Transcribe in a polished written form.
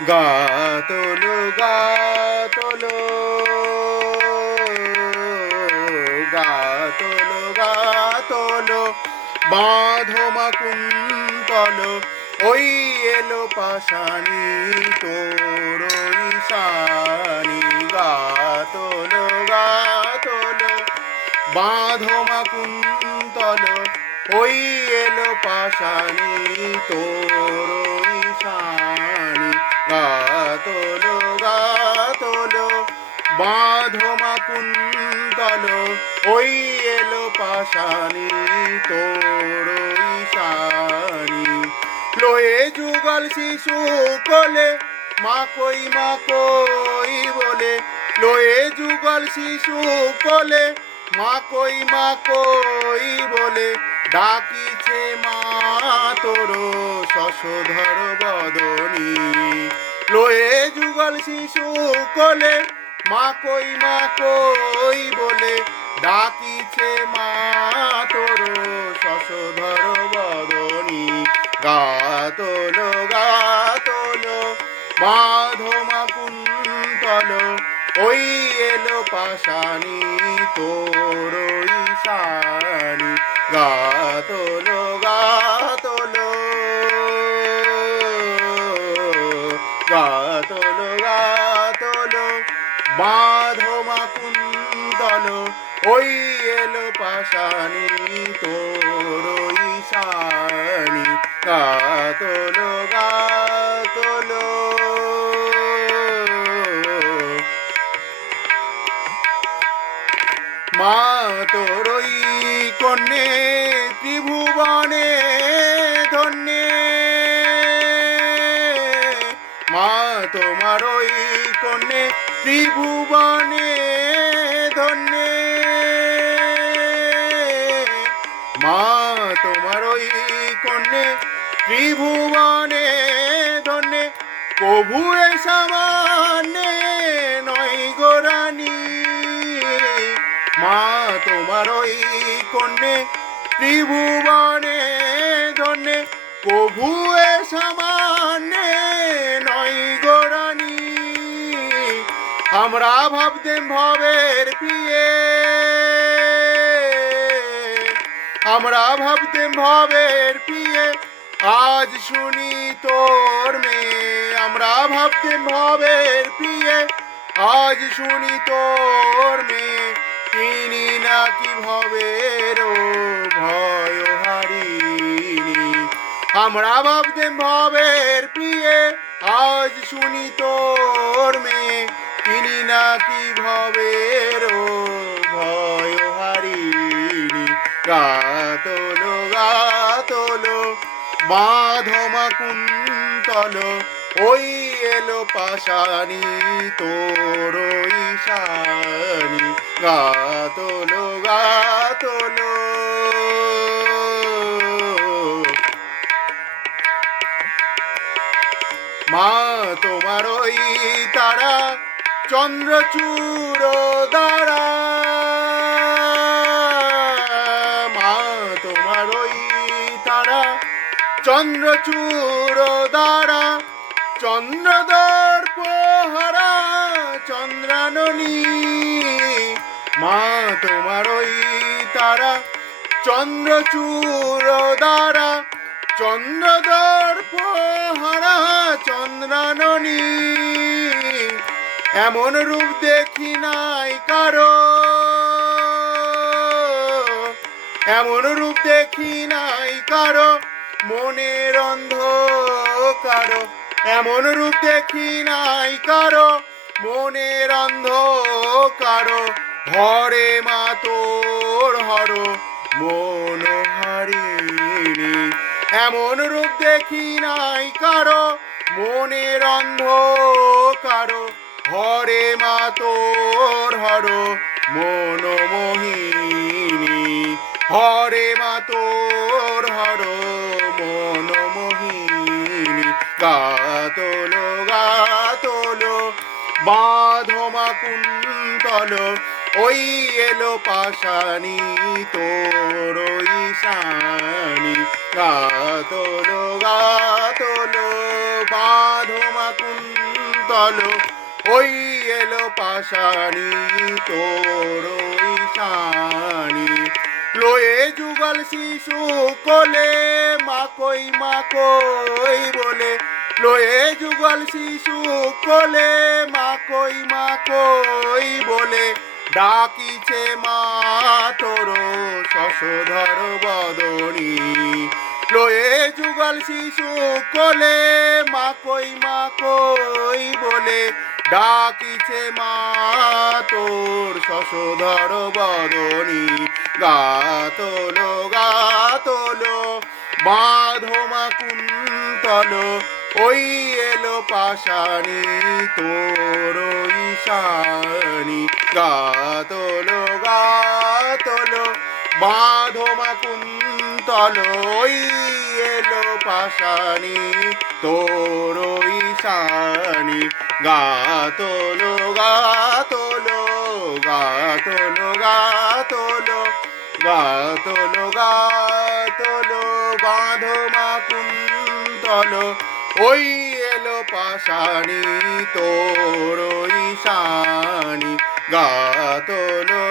গাতলো গাতলো গাতলো গাতলো বাঁধমা কুন্তল ওই এলো পাশানি তোর ঈশানি গাতলো গাতলো বাঁধমা কুন্তল ওই এলো পাশানি তোর ঈশানি গাতলো গাতলো বাঁধমা কুন্তল ওই এলো পাশানি তোর ঈশানি লয়ে যুগল শিশু কোলে মা কই বলে লয়ে যুগল শিশু কোলে মা কই বলে ডাকিছে মা তোর শশধর বদনী লয়ে যুগল শিশু কোলে মা কই বলে ডাকিছে মা তোর শশধর বদনী গাতলো গাতলো বাঁধমা কুন্তল ওই এলো পাশানি তোর ঈশানি গাতলো গাতলো গাতলো গাতলো বাঁধমা কুন্তল ওই এলো পাশানি তোর ঈশানি গাতলো গাতলো মা তোরই কন্যে ত্রিভুবনে ধন্যে মা তোমারই কন্যে ত্রিভুবনে ধন্যে মা তোমারই কন্যে ত্রিভুবনে ধন্যে প্রভু এ সামান্যে নয় গোরানী মা তোমারই কন্যে ত্রিভুবনে ধন্যে প্রভু এ সামান্যে নয় গোরানী আমরা ভাবতেম ভবের প্রিয়ে আমরা ভাবতেম ভবের প্রিয়ে আজ শুনি তোর মেয়ে আমরা ভাবতেম ভবের প্রিয়ে আজ শুনি তোর মেয়ে তিনি নাকি ভবের ভয় হারিনি আমরা ভাবতেম ভবের প্রিয়ে আজ শুনি তোর মেয়ে তিনি নাকি ভবের ভয় হারিনি গাতলো গাতলো বাঁধমা কুন্তল ওই এলো পাশানি তোর ঈশানি গাতলো গাতলো মা তোমার ওই তারা চন্দ্রচূড় দ্বারা মা তোমার ওই তারা চন্দ্রচূড় দ্বারা চন্দ্রদর্প হারা চন্দ্রাননী মা তোমার ওই তারা চন্দ্রচূড় দ্বারা চন্দ্রদর্প হারা চন্দ্রাননী এমন রূপ দেখি নাই কারো এমন রূপ দেখি নাই কারো মনের অন্ধকার এমন রূপ দেখি নাই কারো মনের অন্ধকার হরে মা তোর হর মনোহারিণী এমন রূপ দেখি নাই কারো মনের অন্ধকার হরে মা তোর হর মনোমোহিনী হরে মা তোর হর মনোমোহিনী গাতলো গাতলো বাঁধমা কুন্তল ওই এলো পাশানি তোর ঈশানি গাতলো গাতলো বাঁধমা কুন্তল কুন্তল ওই এলো পাশানি তোর ঈশানি লয়ে যুগল শিশু কোলে মাকই বলে লয়ে যুগল শিশু কোলে মাকই বলে ডাকিছে মা তোর শশধর বদনী লয়ে যুগল শিশু কোলে মাকই বলে ডাকিছে মা তোর শশধর বদনী গাতলো বাঁধমা কুন্তল ওই এলো পাশানি তোর ঈশানি গাতলো বাঁধমা কুন্তল ওই এলো পাশানি তোর ঈশানি গাতলো গাতলো বাঁধমা কুন্তল ওই এলো পাশানি তোর ঈশানি গাতলো